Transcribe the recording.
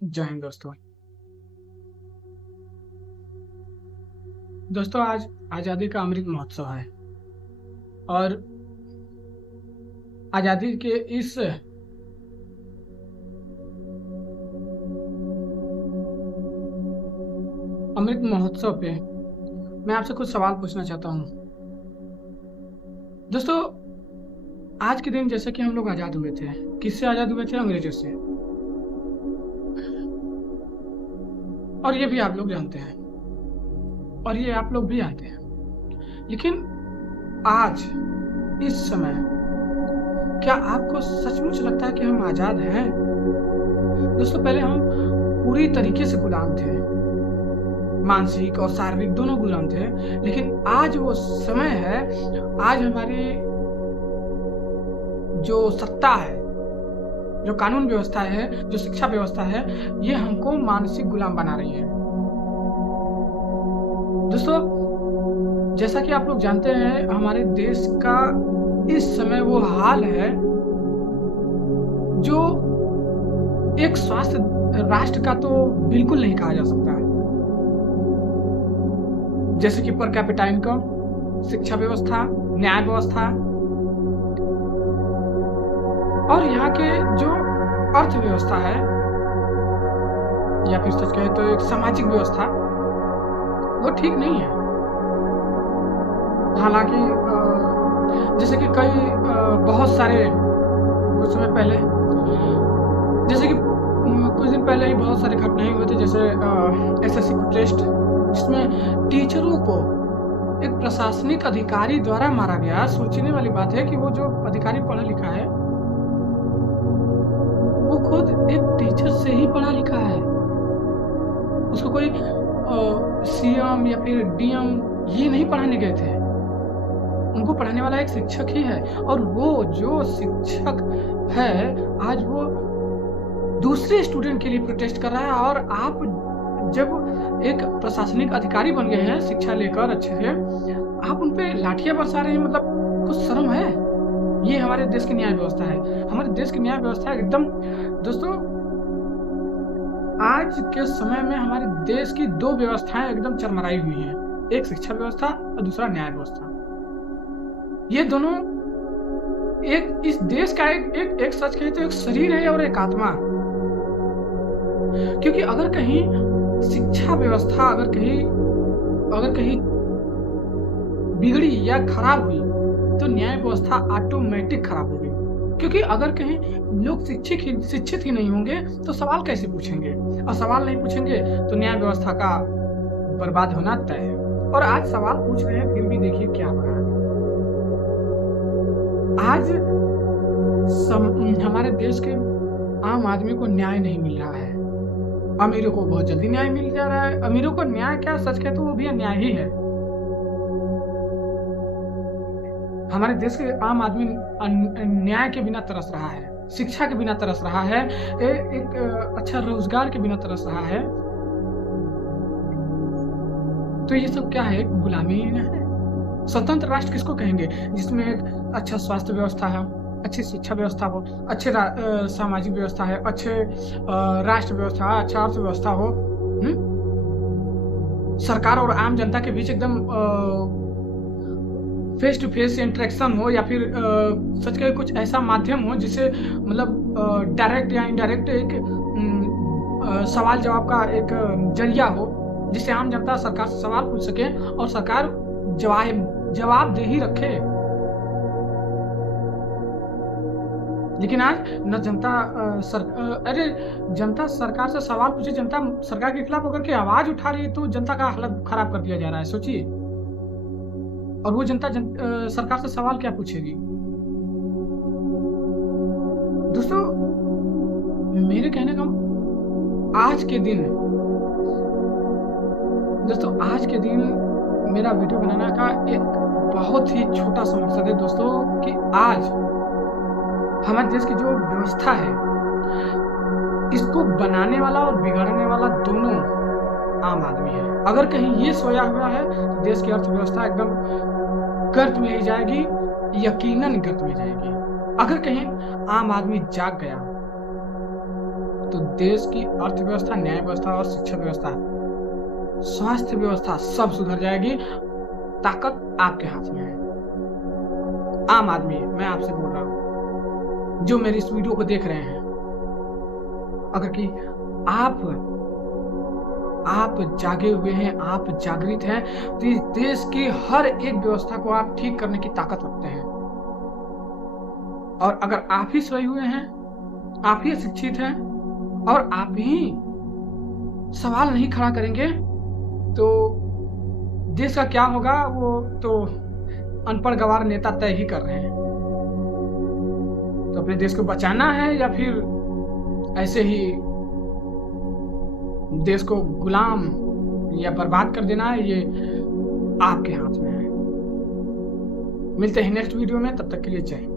जय हिंद दोस्तों। दोस्तों आज आज़ादी का अमृत महोत्सव है और आज़ादी के इस अमृत महोत्सव पे मैं आपसे कुछ सवाल पूछना चाहता हूँ। दोस्तों आज के दिन जैसे कि हम लोग आज़ाद हुए थे, किससे आज़ाद हुए थे? अंग्रेजों से। और ये भी आप लोग जानते हैं और ये आप लोग भी जानते हैं। लेकिन आज इस समय क्या आपको सचमुच लगता है कि हम आज़ाद हैं? दोस्तों पहले हम पूरी तरीके से गुलाम थे, मानसिक और शारीरिक दोनों गुलाम थे। लेकिन आज वो समय है, आज हमारी जो सत्ता है, जो कानून व्यवस्था है, जो शिक्षा व्यवस्था है, ये हमको मानसिक गुलाम बना रही है। दोस्तों जैसा कि आप लोग जानते हैं, हमारे देश का इस समय वो हाल है जो एक स्वास्थ्य राष्ट्र का तो बिल्कुल नहीं कहा जा सकता है। जैसे कि पर कैपिटा इनकम, शिक्षा व्यवस्था, न्याय व्यवस्था और यहाँ के जो अर्थव्यवस्था है या फिर सच कहे तो एक सामाजिक व्यवस्था, वो ठीक नहीं है। हालांकि जैसे कि कई बहुत सारे कुछ समय पहले, जैसे कि कुछ दिन पहले ही बहुत सारे घटनाएं हुए थे, जैसे एसएससी प्रोटेस्ट, जिसमें टीचरों को एक प्रशासनिक अधिकारी द्वारा मारा गया। सोचने वाली बात है कि वो जो अधिकारी पढ़ा लिखा है वो खुद एक टीचर से ही पढ़ा लिखा है। उसको कोई सीएम या फिर डीएम ये नहीं पढ़ाने गए थे, उनको पढ़ाने वाला एक शिक्षक ही है। और वो जो शिक्षक है आज वो दूसरे स्टूडेंट के लिए प्रोटेस्ट कर रहा है। और आप जब एक प्रशासनिक अधिकारी बन गए हैं शिक्षा लेकर अच्छे से, आप उन पे लाठियां बरसा रहे हैं, मतलब कुछ शर्म है? ये हमारे देश की न्याय व्यवस्था है। हमारे देश की न्याय व्यवस्था एकदम, दोस्तों आज के समय में हमारे देश की दो व्यवस्थाएं एकदम चरमराई हुई हैं, एक शिक्षा व्यवस्था और दूसरा न्याय व्यवस्था। ये दोनों एक इस देश का एक सच कहे तो एक शरीर है और एक आत्मा। क्योंकि अगर कहीं शिक्षा व्यवस्था अगर कहीं बिगड़ी या खराब हुई तो न्याय व्यवस्था ऑटोमेटिक खराब होगी। क्योंकि अगर कहीं लोग शिक्षित ही नहीं होंगे तो सवाल कैसे पूछेंगे, और सवाल नहीं पूछेंगे तो न्याय व्यवस्था का बर्बाद होना तय है। और आज सवाल पूछ रहे हैं, फिर भी देखिए क्या हो रहा है। आज हमारे देश के आम आदमी को न्याय नहीं मिल रहा है। अमीरों को बहुत जल्दी न्याय मिल जा रहा है। अमीरों को न्याय क्या, सच कहे तो वो भी अन्याय ही है। हमारे देश के आम आदमी न्याय के बिना तरस रहा है, शिक्षा के बिना तरस रहा है, एक अच्छा रोजगार के बिना तरस रहा है। तो ये सब क्या है? गुलामी है। स्वतंत्र राष्ट्र किसको कहेंगे? जिसमें एक अच्छा स्वास्थ्य व्यवस्था है, अच्छी शिक्षा व्यवस्था हो, अच्छे सामाजिक व्यवस्था है, अच्छे राष्ट्र व्यवस्था, अच्छा अर्थव्यवस्था हो, सरकार और आम जनता के बीच एकदम फेस टू फेस इंटरेक्शन हो, या फिर सच कहे कुछ ऐसा माध्यम हो जिससे मतलब डायरेक्ट या इनडायरेक्ट एक सवाल जवाब का एक जरिया हो, जिससे आम जनता सरकार से सवाल पूछ सके और सरकार जवाबदेही रखे। लेकिन आज न जनता जनता सरकार से सवाल पूछे, जनता सरकार के खिलाफ होकर के आवाज उठा रही है, तो जनता का हालत खराब कर दिया जा रहा है। सोचिए, और वो जनता सरकार से सवाल क्या पूछेगी? दोस्तों मेरे कहने का आज के दिन मेरा वीडियो बनाने का एक बहुत ही छोटा सा मकसद है दोस्तों, कि आज हमारे देश की जो व्यवस्था है इसको बनाने वाला और बिगाड़ने वाला दोनों आम आदमी है। अगर कहीं ये सोया हुआ है तो देश की अर्थव्यवस्था एकदम गर्त में ही जाएगी, यकीनन गर्त में जाएगी। अगर कहीं आम आदमी जाग गया तो देश की अर्थव्यवस्था, न्याय व्यवस्था और शिक्षा व्यवस्था, स्वास्थ्य व्यवस्था सब सुधर जाएगी। ताकत आपके हाथ में है। आम आदमी मैं आपसे बोल रहा हूं, जो मेरी इस वीडियो को देख रहे हैं, अगर कि आप जागे हुए हैं, आप जागृत हैं, तो इस देश की हर एक व्यवस्था को आप ठीक करने की ताकत रखते हैं। और अगर आप ही सोए हुए हैं, आप ही शिक्षित हैं और आप ही सवाल नहीं खड़ा करेंगे, तो देश का क्या होगा वो तो अनपढ़ गंवार नेता तय ही कर रहे हैं। तो अपने देश को बचाना है या फिर ऐसे ही देश को गुलाम या बर्बाद कर देना है, ये आपके हाथ में है। मिलते हैं नेक्स्ट वीडियो में, तब तक के लिए जय हिंद।